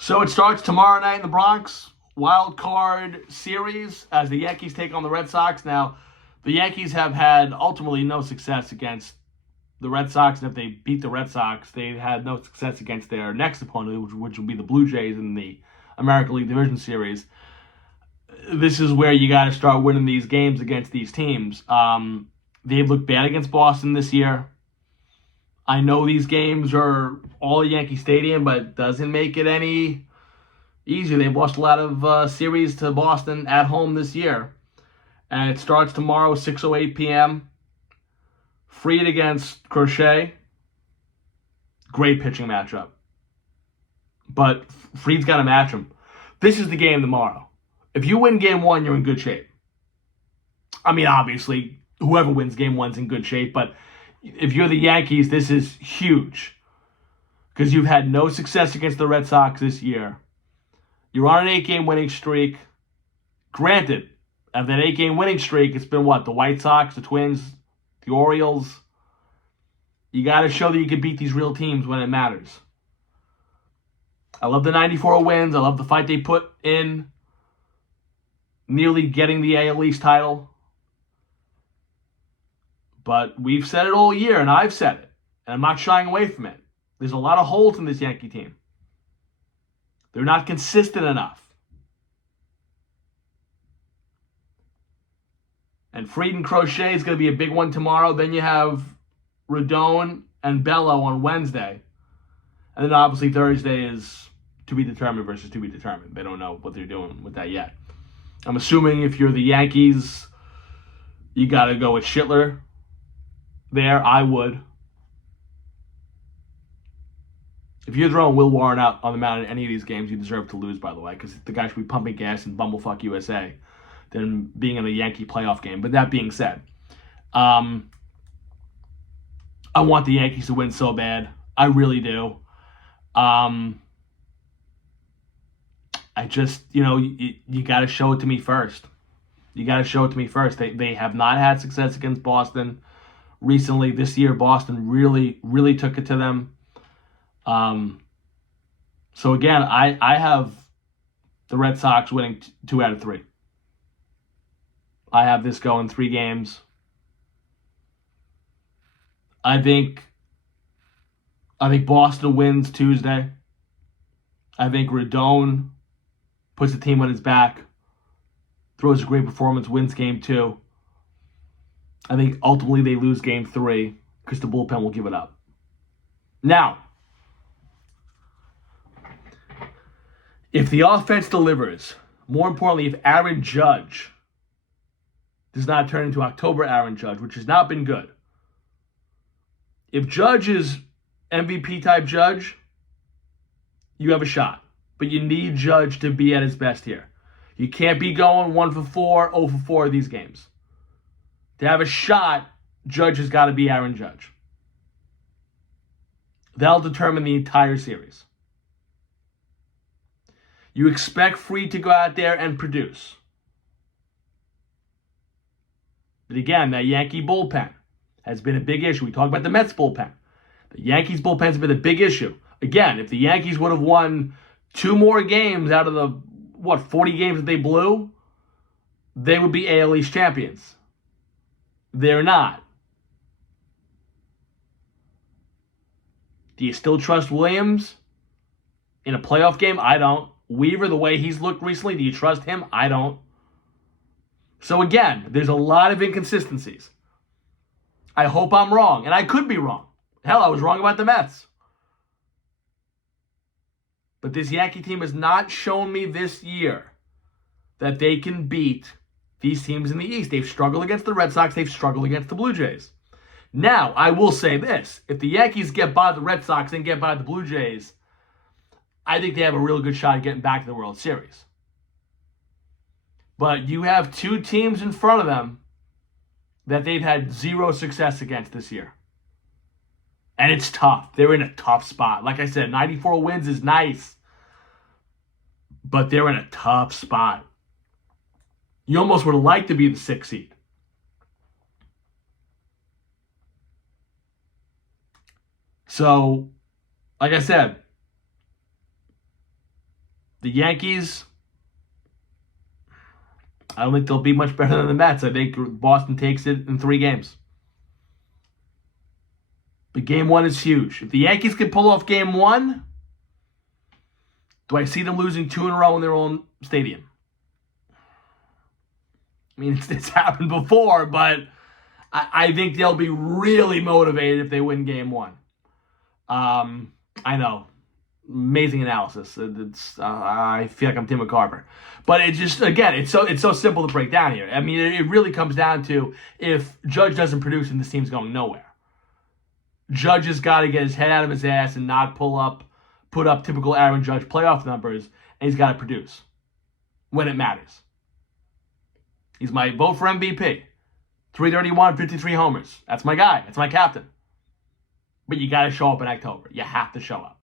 So it starts tomorrow night in the Bronx. Wild card series as the Yankees take on the Red Sox. Now, the Yankees have had ultimately no success against the Red Sox, and if they beat the Red Sox, they've had no success against their next opponent, which will be the Blue Jays in the American League Division Series. This is where you got to start winning these games against these teams. They've looked bad against Boston this year. I know these games are all at Yankee Stadium, but it doesn't make it any easier. They've lost a lot of series to Boston at home this year. And it starts tomorrow, 6:08 p.m. Fried against Crochet. Great pitching matchup. But Fried's got to match him. This is the game tomorrow. If you win game one, you're in good shape. I mean, obviously, whoever wins game one's in good shape, but if you're the Yankees, this is huge because you've had no success against the Red Sox this year. You're on an 8-game winning streak. Granted, of that 8-game winning streak, it's been what? The White Sox, the Twins, the Orioles. You got to show that you can beat these real teams when it matters. I love the 94 wins. I love the fight they put in nearly getting the AL East title. But we've said it all year, and I've said it, and I'm not shying away from it. There's a lot of holes in this Yankee team. They're not consistent enough. And Fried and Crochet is going to be a big one tomorrow. Then you have Rodon and Bello on Wednesday. And then obviously Thursday is to be determined versus to be determined. They don't know what they're doing with that yet. I'm assuming if you're the Yankees, you got to go with Schitler there. I would. If you're throwing Will Warren out on the mound in any of these games, you deserve to lose, by the way, because the guy should be pumping gas in Bumblefuck USA than being in a Yankee playoff game. But that being said, I want the Yankees to win so bad. I really do. I just, you got to show it to me first. You got to show it to me first. They have not had success against Boston recently. This year, Boston really, really took it to them. So again, I have the Red Sox winning 2 out of 3. I have this going 3 games. I think Boston wins Tuesday. I think Rodon puts the team on his back, throws a great performance, wins game 2. I think ultimately they lose game 3 because the bullpen will give it up. Now, if the offense delivers, more importantly, if Aaron Judge does not turn into October Aaron Judge, which has not been good. If Judge is MVP type Judge, you have a shot. But you need Judge to be at his best here. You can't be going 1 for 4, 0 for 4 of these games. To have a shot, Judge has got to be Aaron Judge. That'll determine the entire series. You expect Fried to go out there and produce. But again, that Yankee bullpen has been a big issue. We talk about the Mets bullpen. The Yankees bullpen has been a big issue. Again, if the Yankees would have won 2 more games out of the, 40 games that they blew, they would be AL East champions. They're not. Do you still trust Williams in a playoff game? I don't. Weaver, the way he's looked recently, do you trust him? I don't. So again, there's a lot of inconsistencies. I hope I'm wrong, and I could be wrong. Hell, I was wrong about the Mets. But this Yankee team has not shown me this year that they can beat these teams in the East. They've struggled against the Red Sox. They've struggled against the Blue Jays. Now, I will say this. If the Yankees get by the Red Sox and get by the Blue Jays, I think they have a real good shot at getting back to the World Series. But you have 2 teams in front of them that they've had 0 success against this year. And it's tough. They're in a tough spot. Like I said, 94 wins is nice. But they're in a tough spot. You almost would like to be the 6th seed. So, like I said, The Yankees, I don't think they'll be much better than the Mets. I think Boston takes it in 3 games. But game 1 is huge. If the Yankees can pull off game 1, do I see them losing 2 in a row in their own stadium? I mean, it's happened before, but I think they'll be really motivated if they win game 1. I know. Amazing analysis. I feel like I'm Tim McCarver. But it just, again, it's so simple to break down here. I mean, it really comes down to if Judge doesn't produce and this team's going nowhere. Judge has got to get his head out of his ass and not put up typical Aaron Judge playoff numbers, and he's got to produce when it matters. He's my vote for MVP. 331, 53 homers. That's my guy. That's my captain. But you got to show up in October. You have to show up.